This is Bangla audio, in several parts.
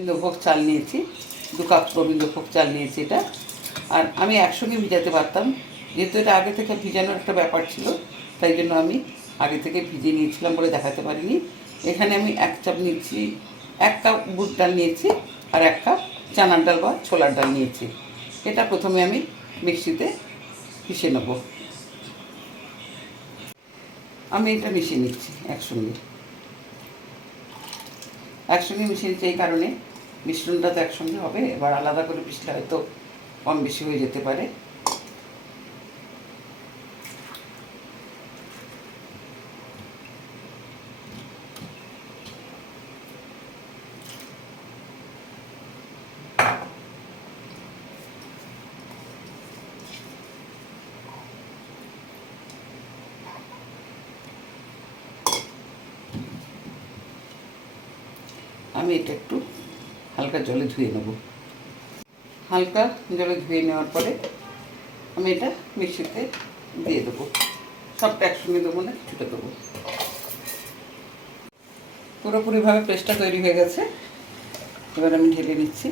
রবীন্দ্রভোগ চাল নিয়েছি, দু কাপ রবীন্দ্রভোগ চাল নিয়েছি এটা। আর আমি একসঙ্গে ভিজাতে পারতাম, যেহেতু এটা আগে থেকে ভিজানোর একটা ব্যাপার ছিল, তাই জন্য আমি আগে থেকে ভিজিয়ে নিয়েছিলাম বলে দেখাতে পারিনি। এখানে আমি এক চাপ নিচ্ছি এক কাপ বুট ডাল নিয়েছি আর এক কাপ চানার ডাল বা ছোলার ডাল নিয়েছি। এটা প্রথমে আমি মিক্সিতে পিষে নেব। আমি এটা মিশিয়ে নিচ্ছি একসঙ্গে। একসঙ্গে মিশিয়ে নিচ্ছি এই কারণে। মিশ্রণটা তো একসঙ্গে হবে, এবার আলাদা করে পিষলে হয়তো কম বেশি হয়ে যেতে পারে। আমি এটা একটু হালকা জলে ধুয়ে নেব। হালকা জলে ধুয়ে নেওয়ার পরে আমি এটা মিক্সিতে দিয়ে দেবো। সবটা একসঙ্গে দেবো না, কিছুটা দেবো। পুরোপুরিভাবে পেস্টটা তৈরি হয়ে গেছে। এবার আমি ঢেলে নিচ্ছি।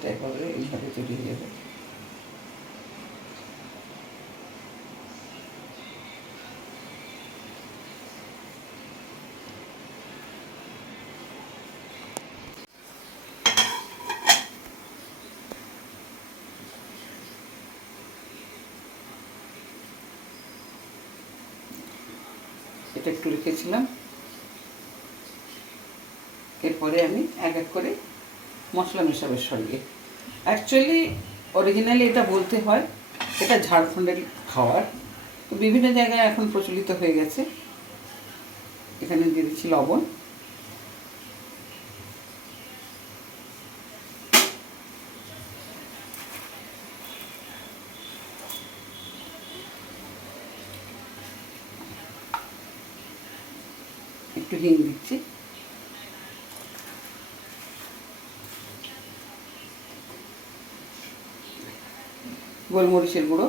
পেস্টটা এভাবে এইভাবে তৈরি হয়ে যাবে। একটু রেখেছিলাম। এরপরে আমি এক এক করে মশলা মেশাবে সঙ্গে। অ্যাকচুয়ালি অরিজিনালি এটা বলতে হয়, এটা ঝাড়খণ্ডের খাওয়ার। তো বিভিন্ন জায়গায় এখন প্রচলিত হয়ে গেছে। এখানে দিয়ে দিচ্ছি লবণ। একটু হিং দিচ্ছি। গোলমরিচের গুঁড়ো।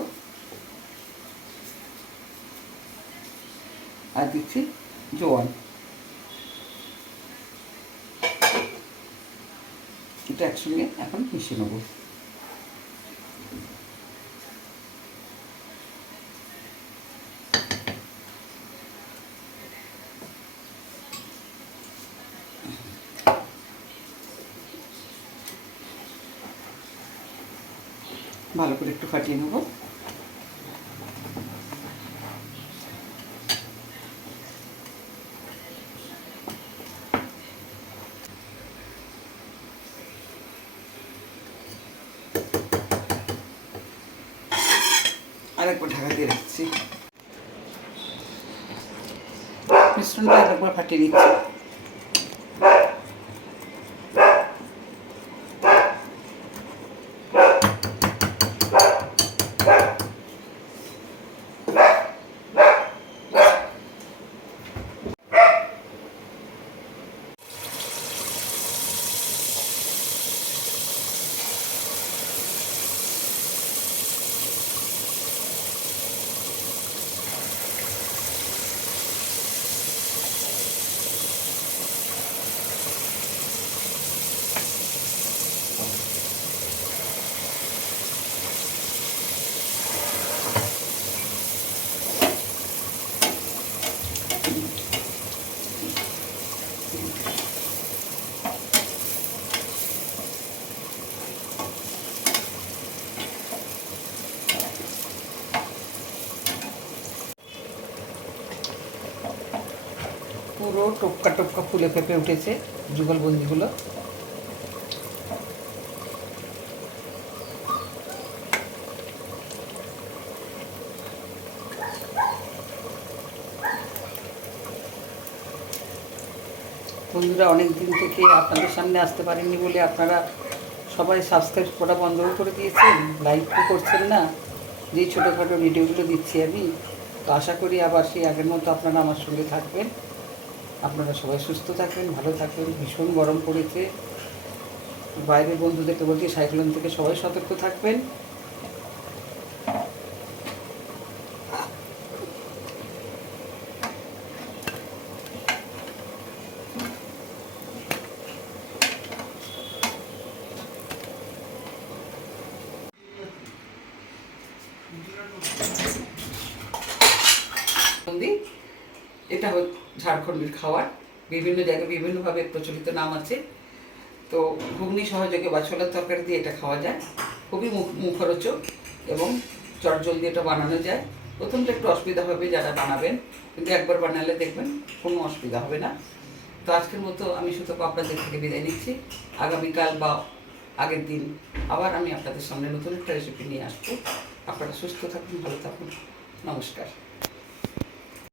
আর দিচ্ছি জোয়ান। এটা একসঙ্গে এখন মিশিয়ে নেব। ভালো করে একটু ফাটিয়ে নেব। ঢাকা দিয়ে রাখছি। মিশ্রণটা আরেকবার ফাটিয়ে নিচ্ছি। পুরো টোপকা টোপকা ফুলে ফেপে উঠেছে যুগলবন্দিগুলো। বন্ধুরা অনেক দিন থেকে আপনাদের সামনে আসতে পারেননি বলে আপনারা সবাই সাবস্ক্রাইব করা বন্ধ করে দিয়েছেন লাইক তো করছেন না, যে ছোটোখাটো ভিডিওগুলো দিচ্ছি আমি। তো আশা করি আবার সেই আগের মতো আপনারা আমার সঙ্গে থাকবেন। আপনারা সবাই সুস্থ থাকেন ভালো থাকবেন, ভীষণ গরম পড়েছে। বাইরের বন্ধুদেরকে বলছি সাইক্লোন থেকে সবাই সতর্ক থাকবেন। বন্দি? এটা ঝাড়খণ্ডের খাবার বিভিন্ন জায়গায় বিভিন্নভাবে প্রচলিত নাম আছে। তো ঘুগনি সহযোগে বা ছোলার তরকারি দিয়ে এটা খাওয়া যায়। খুবই মুখ মুখরোচক এবং চটজলদি এটা বানানো যায়। প্রথমটা একটু অসুবিধা হবে যারা বানাবেন, কিন্তু একবার বানালে দেখবেন কোনো অসুবিধা হবে না। তো আজকের মতো আমি শুধু আপনাদের থেকে বিদায় নিচ্ছি। আগামীকাল বা আগের দিন আবার আমি আপনাদের সামনে নতুন একটা রেসিপি নিয়ে আসব। আপনারা সুস্থ থাকুন, ভালো থাকুন। নমস্কার।